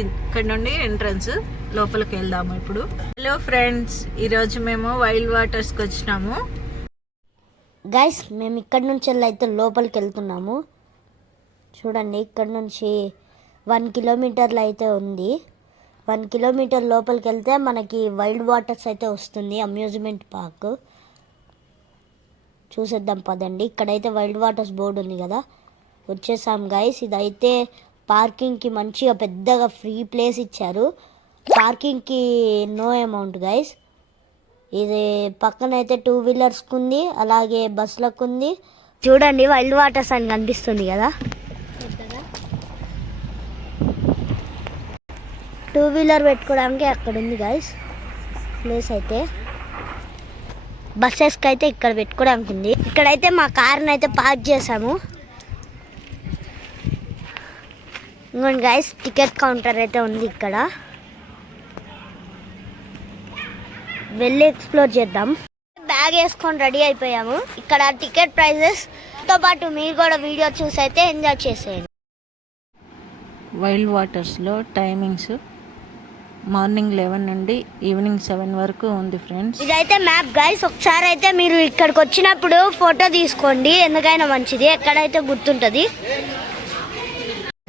ఇక్కడ నుండి ఎంట్రన్స్ లోపలికి వెళ్దాము ఇప్పుడు. హలో ఫ్రెండ్స్, ఈరోజు మేము వైల్డ్ వాటర్స్కి వచ్చినాము. గైస్ మేము ఇక్కడ నుంచి అయితే లోపలికి వెళ్తున్నాము. చూడండి, ఇక్కడ నుంచి 1 కిలోమీటర్లు అయితే ఉంది. 1 కిలోమీటర్ లోపలికి వెళ్తే మనకి వైల్డ్ వాటర్స్ అయితే వస్తుంది, అమ్యూజ్మెంట్ పార్క్. చూసేద్దాం పదండి. ఇక్కడైతే వైల్డ్ వాటర్స్ బోర్డు ఉంది కదా, వచ్చేసాం గైస్. ఇదైతే పార్కింగ్కి మంచిగా పెద్దగా ఫ్రీ ప్లేస్ ఇచ్చారు. పార్కింగ్కి నో అమౌంట్ గైస్. ఇది పక్కన అయితే 2 వీలర్స్కి ఉంది, అలాగే బస్సులకు ఉంది. చూడండి వైల్డ్ వాటర్స్ అని కనిపిస్తుంది కదా. 2 వీలర్ పెట్టుకోవడానికి అక్కడ ఉంది గైస్ ప్లేస్. అయితే బస్సెస్కి అయితే ఇక్కడ పెట్టుకోవడానికి ఉంది. ఇక్కడైతే మా కార్ని అయితే పార్క్ చేసాము. ఇంకోండి గైస్, టికెట్ కౌంటర్ అయితే ఉంది ఇక్కడ. వెళ్ళి ఎక్స్ప్లోర్ చేద్దాం. బ్యాగ్ వేసుకొని రెడీ అయిపోయాము. ఇక్కడ టికెట్ ప్రైజెస్తో పాటు మీరు కూడా వీడియో చూసి అయితే ఎంజాయ్ చేసేయండి. వైల్డ్ వాటర్స్లో టైమింగ్స్ మార్నింగ్ 11 నుండి ఈవినింగ్ 7 వరకు ఉంది ఫ్రెండ్స్. ఇదైతే మ్యాప్ గైస్. ఒకసారి అయితే మీరు ఇక్కడికి వచ్చినప్పుడు ఫోటో తీసుకోండి, ఎందుకైనా మంచిది, ఎక్కడైతే గుర్తుంటుంది.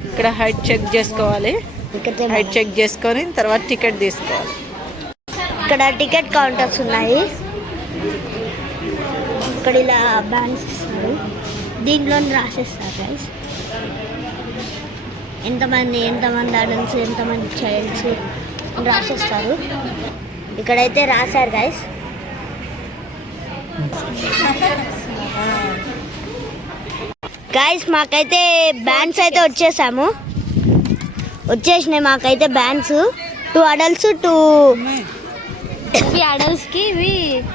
ఇక్కడ హైట్ చెక్ చేసుకోవాలి. హైట్ చెక్ చేసుకొని తర్వాత టికెట్ తీసుకోవాలి. ఇక్కడ టికెట్ కౌంటర్స్ ఉన్నాయి. ఇక్కడ ఇలా బ్యాన్స్ ఇస్తారు, దీంట్లో రాసేస్తారు గైస్. ఎంతమంది అడల్ట్స్, ఎంతమంది చైల్డ్స్ రాసేస్తారు. ఇక్కడైతే రాశారు గైస్. గైస్ మాకైతే బ్యాన్స్ అయితే వచ్చేసినాయి మాకైతే బ్యాన్స్. 2 అడల్ట్స్, 2 అడల్ట్స్కి, ఇవి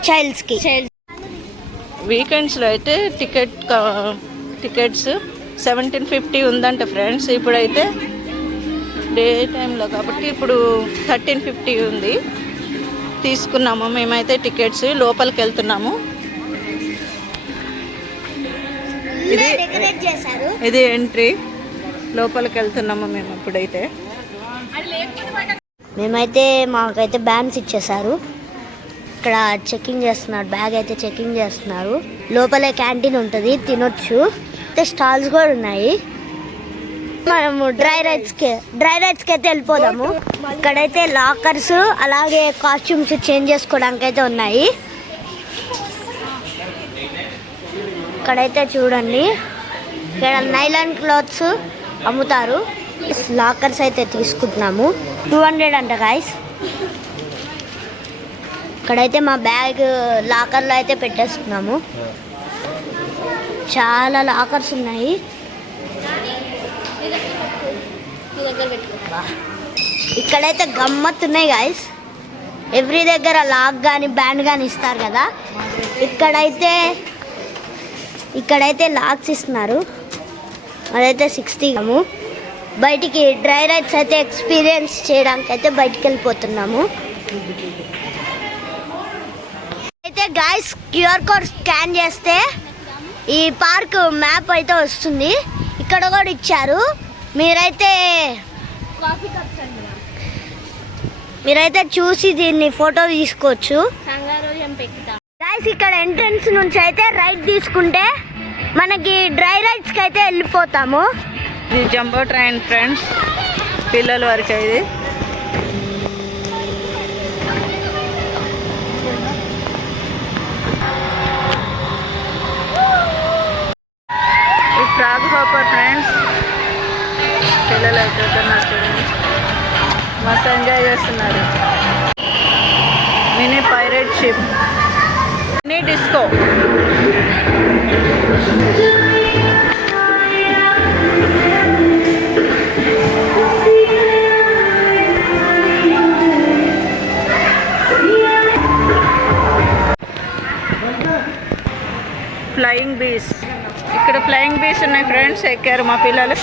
చైల్డ్స్కి. వీకెండ్స్లో అయితే టికెట్స్ 1750 ఉందంట ఫ్రెండ్స్. ఇప్పుడైతే డే టైంలో కాబట్టి ఇప్పుడు 1350 ఉంది. తీసుకున్నాము మేమైతే టికెట్స్. లోపలికి వెళ్తున్నాము. ఇది ఎంట్రీ. లోపలికి వెళ్తున్నాము మేము ఇప్పుడైతే. మాకైతే బ్యాన్స్ ఇచ్చేసారు. ఇక్కడ చెకింగ్ చేస్తున్నారు, బ్యాగ్ అయితే చెకింగ్ చేస్తున్నారు. లోపలే క్యాంటీన్ ఉంటుంది, తినొచ్చు. అయితే స్టాల్స్ కూడా ఉన్నాయి. మనము డ్రై రైడ్స్కి అయితే వెళ్ళిపోదాము. ఇక్కడైతే లాకర్స్, అలాగే కాస్ట్యూమ్స్ చేంజ్ చేసుకోవడానికి అయితే ఉన్నాయి. ఇక్కడైతే చూడండి, ఇక్కడ నైలాన్ క్లాత్స్ అమ్ముతారు. లాకర్స్ అయితే తీసుకుంటున్నాము. 200 అంట గాయస్. ఇక్కడైతే మా బ్యాగ్ లాకర్లో అయితే పెట్టేసుకున్నాము. చాలా లాకర్స్ ఉన్నాయి. ఇక్కడైతే గమ్మత్తున్నాయి గాయస్. ఎవ్రీ దగ్గర లాక్ కానీ బ్యాండ్ కానీ ఇస్తారు కదా, ఇక్కడైతే లాక్స్ ఇస్తున్నారు. అదైతే 60. బయటికి డ్రై రైడ్స్ అయితే ఎక్స్పీరియన్స్ చేయడానికి అయితే బయటికి వెళ్ళిపోతున్నాము. అయితే గాయస్ QR కోడ్ స్కాన్ చేస్తే ఈ పార్క్ మ్యాప్ అయితే వస్తుంది. ఇక్కడ కూడా ఇచ్చారు. మీరైతే చూసి దీన్ని ఫోటో తీసుకోవచ్చు. గాయస్ ఇక్కడ ఎంట్రన్స్ నుంచి అయితే రైట్ తీసుకుంటే మనకి డ్రై రైడ్స్కి అయితే వెళ్ళిపోతాము. ఇది జంబో ట్రైన్ ఫ్రెండ్స్, పిల్లల వరకు. ఇది ఫ్రాగ్ హాపర్ ఫ్రెండ్స్. పిల్లలు అయితే చూడండి, మస్తు ఎంజాయ్ చేస్తున్నారు. Mini pirate ship, mini disco. Flying బీస్. ఇక్కడ ఫ్లయింగ్ బీస్ ఉన్నాయి ఫ్రెండ్స్. ఎక్కారు మా పిల్లలు.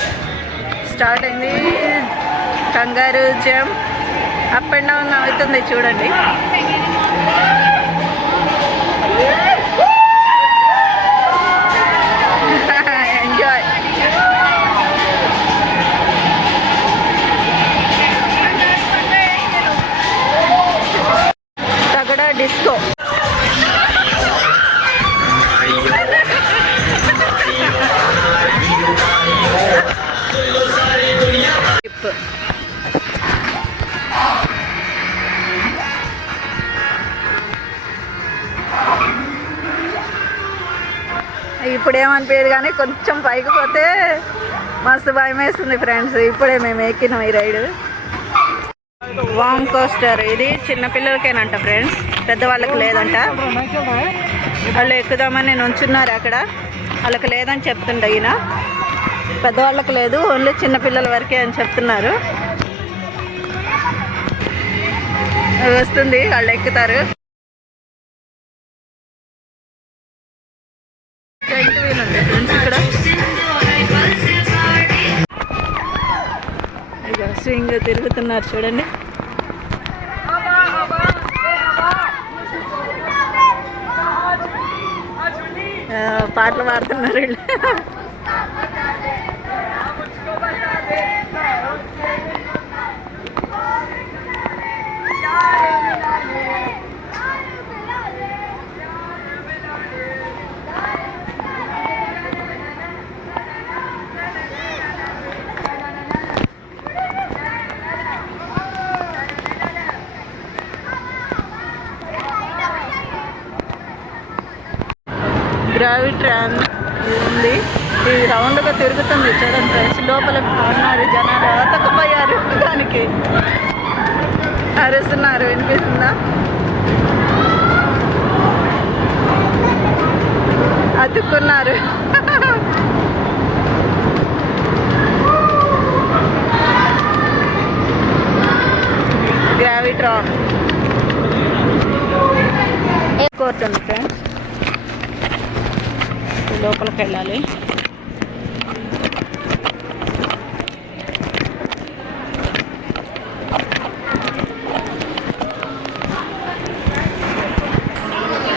స్టార్ట్ అయింది కంగారు జంప్. అప్ అండ్ డౌన్ అవుతుంది చూడండి. ఎంజాయ్. డిస్కో. ఇప్పుడు ఏమనిపించదు కానీ కొంచెం పైకి పోతే మస్తు భయం వేస్తుంది ఫ్రెండ్స్. ఇప్పుడే మేము ఎక్కినాం ఈ రైడ్. వామ్ కోస్టర్ ఇది చిన్నపిల్లలకేనంట ఫ్రెండ్స్, పెద్దవాళ్ళకి లేదంట. వాళ్ళు ఎక్కుదామని నుంచున్నారు అక్కడ, వాళ్ళకి లేదని చెప్తుండే ఈయన. పెద్దవాళ్ళకి లేదు, ఓన్లీ చిన్నపిల్లల వరకే అని చెప్తున్నారు. వస్తుంది, వాళ్ళు ఎక్కుతారు. జైంట్ వీల్ ఉంది ఫ్రెండ్స్ ఇక్కడ. ఇక స్వింగ్ తిరుగుతున్నారు చూడండి. పాటలు పాడుతున్నారు వీళ్ళు. గ్రావిట్రాన్ ఉంది, ఇది రౌండ్గా తిరుగుతుంది చూడండి ఫ్రెండ్స్. లోపల ఉన్నారు జనాలు, అతకపోయారు దానికి, అరుస్తున్నారు. వినిపిస్తుందా? అతుక్కున్నారు. గ్రావిట్రాన్ కోర్ట్ ఉంది ఫ్రెండ్స్, లోపలికి వెళ్ళాలి.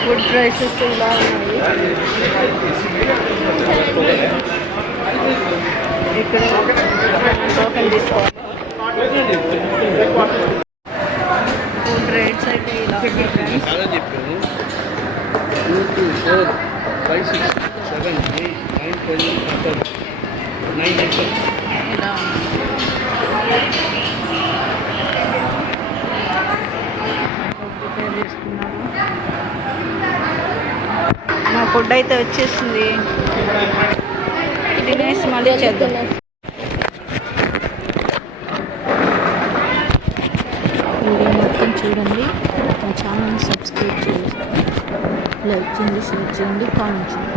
ఫుడ్ ప్రైసెస్ ఇలా ఉన్నాయి. ఇక్కడ టోకెన్ తీసుకోవాలి. ఫుడ్ రేట్స్ అయితే ఇలా ఉన్నాయి ఫ్రెండ్స్. 2, 2, 4, 5, 6, 7, 8, 9, 10, 11, 9 acres. ఇలా ప్రిపేర్ చేసుకున్నాను. మా ఫుడ్ అయితే వచ్చేసింది, తినేసి మళ్ళీ చేద్దాం. వీడియో మొత్తం చూడండి, మా ఛానల్ని సబ్స్క్రైబ్ చేయండి, లైక్ చేయండి, షేర్ చేయండి, కామెంట్ చేయండి.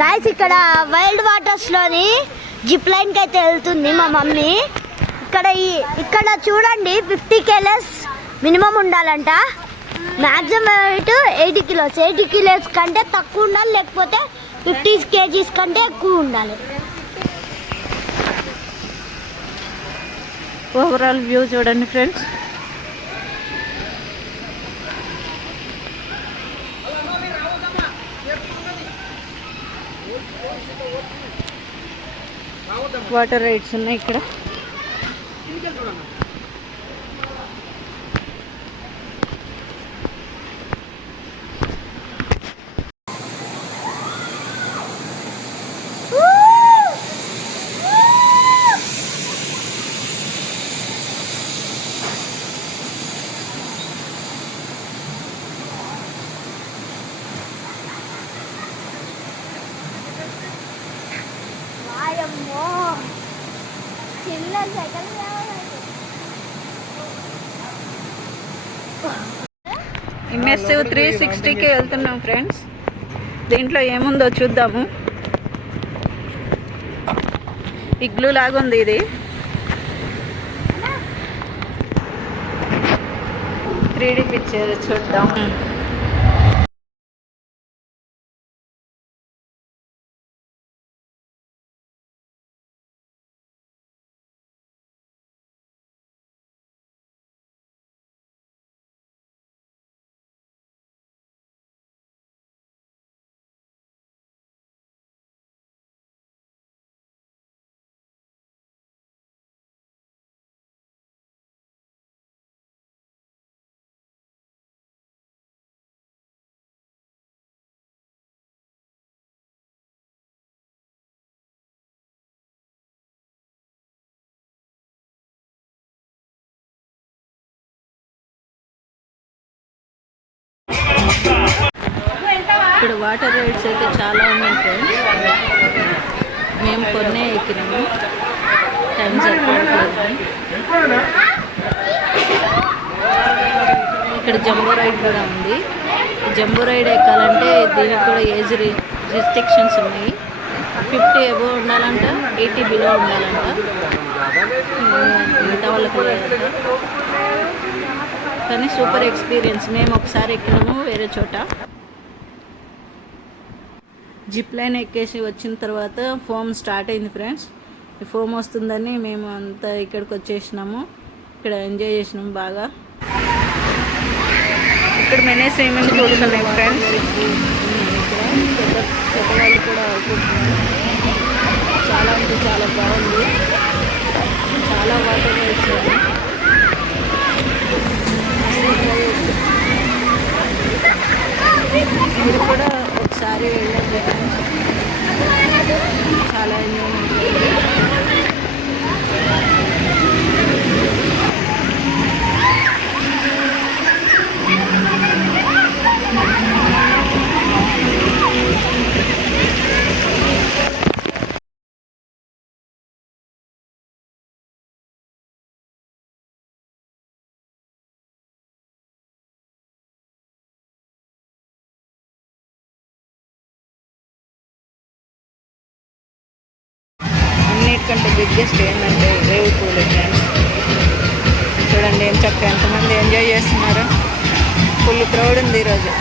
గాయస్ ఇక్కడ వైల్డ్ వాటర్స్లోని జిప్ లైన్కి అయితే వెళ్తుంది మా మమ్మీ. ఇక్కడ చూడండి 50 kgs మినిమం ఉండాలంట. Maximum wait 80 kilos. 80 kilos కంటే తక్కువ ఉండాలి, లేకపోతే 50 kgs కంటే ఎక్కువ ఉండాలి. ఓవరాల్ వ్యూ చూడండి ఫ్రెండ్స్. వాటర్ రైడ్స్ ఉన్నాయి ఇక్కడ. ఇమ్మెర్సివ్ 360కి వెళ్తున్నాం ఫ్రెండ్స్. దీంట్లో ఏముందో చూద్దాము. ఇగ్లూ లాగుంది ఇది. 3D పిక్చర్ చూద్దాం. ఇక్కడ వాటర్ రైడ్స్ అయితే చాలా ఉన్నాయి ఫ్రెండ్స్. మేము కొన్నే ఎక్కినాము, టైం సరిపోవట్లేదు. ఇక్కడ జంబో రైడ్ కూడా ఉంది. జంబో రైడ్ ఎక్కాలంటే దీనికి కూడా ఏజ్ రిస్ట్రిక్షన్స్ ఉన్నాయి. 50 అబోవ్ ఉండాలంట, 80 బిలో ఉండాలంట. మిగతా వాళ్ళకి లేదంట. కానీ సూపర్ ఎక్స్పీరియన్స్. మేము ఒకసారి ఎక్కినాము వేరే చోట. జిప్ లైన్ ఎక్కేసి వచ్చిన తర్వాత ఫోమ్ స్టార్ట్ అయింది ఫ్రెండ్స్. ఈ ఫోమ్ వస్తుందని మేము అంతా ఇక్కడికి వచ్చేసినాము. ఇక్కడ ఎంజాయ్ చేసినాము బాగా. ఇక్కడ మినీ స్విమ్మింగ్ పూల్స్ ఉన్నాయి ఫ్రెండ్స్. పెద్దవాళ్ళు కూడా ఆడుకుంటున్నారు. చాలా అంటే చాలా బాగుంది. చాలా వాటర్ వేసారు. మీరు కూడా ఒకసారి వెళ్ళండి ఫ్రెండ్స్. చాలా ఎంజాయ్మెంట్. అన్నిటికంటే బిగ్గెస్ట్ ఏంటంటే వేవ్ పూల్ ఫ్రెండ్స్. చూడండి ఏం చక్కగా ఎంతమంది ఎంజాయ్ చేస్తున్నారు. ఫుల్ క్రౌడ్ ఉంది ఈరోజు.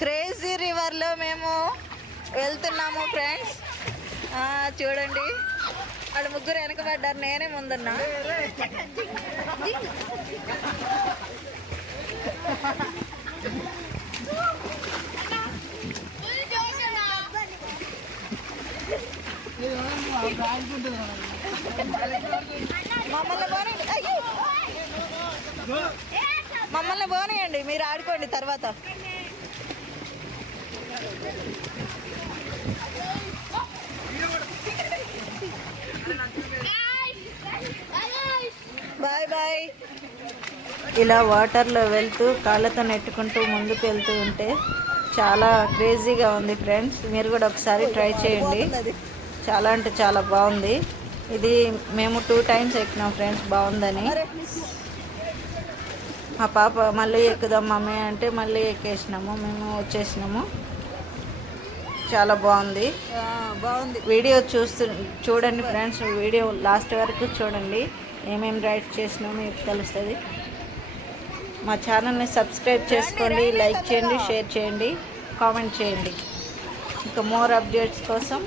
క్రేజీ రివర్లో మేము వెళ్తున్నాము ఫ్రెండ్స్. చూడండి వాళ్ళు ముగ్గురు వెనకబడ్డారు, నేనే ముందున్నా. మమ్మల్ని పోనీయండి, మీరు ఆడుకోండి తర్వాత. Bye bye. ఇలా వాటర్లో వెళ్తూ కాళ్ళతో నెట్టుకుంటూ ముందుకు వెళ్తూ ఉంటే చాలా క్రేజీగా ఉంది ఫ్రెండ్స్. మీరు కూడా ఒకసారి ట్రై చేయండి. చాలా అంటే చాలా బాగుంది. ఇది మేము 2 times ఎక్కినాం ఫ్రెండ్స్, బాగుందని. మా పాప మళ్ళీ ఎక్కుదాం మమ్మీ అంటే మళ్ళీ ఎక్కేసినాము, మేము వచ్చేసినాము. చాలా బాగుంది. వీడియో చూడండి ఫ్రెండ్స్. వీడియో లాస్ట్ వరకు చూడండి. ఏమేమి రైడ్ చేసినామో మీకు తెలుస్తుంది. మా ఛానల్ని సబ్స్క్రైబ్ చేసుకోండి, లైక్ చేయండి, షేర్ చేయండి, కామెంట్ చేయండి. ఇంకా మోర్ అప్డేట్స్ కోసం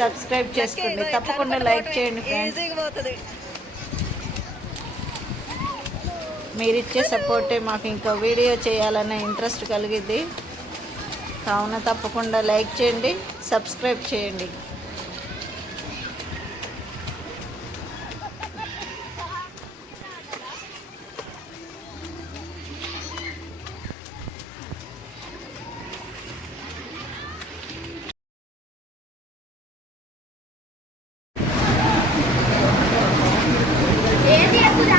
సబ్స్క్రైబ్ చేసుకోండి. తప్పకుండా లైక్ చేయండి ఫ్రెండ్స్. మీరిచ్చే సపోర్టే మాకు ఇంకా వీడియో చేయాలనే ఇంట్రెస్ట్ కలిగిద్ది. కావున తప్పకుండా లైక్ చేయండి, సబ్స్క్రైబ్ చేయండి. ఏది ఎక్కుదా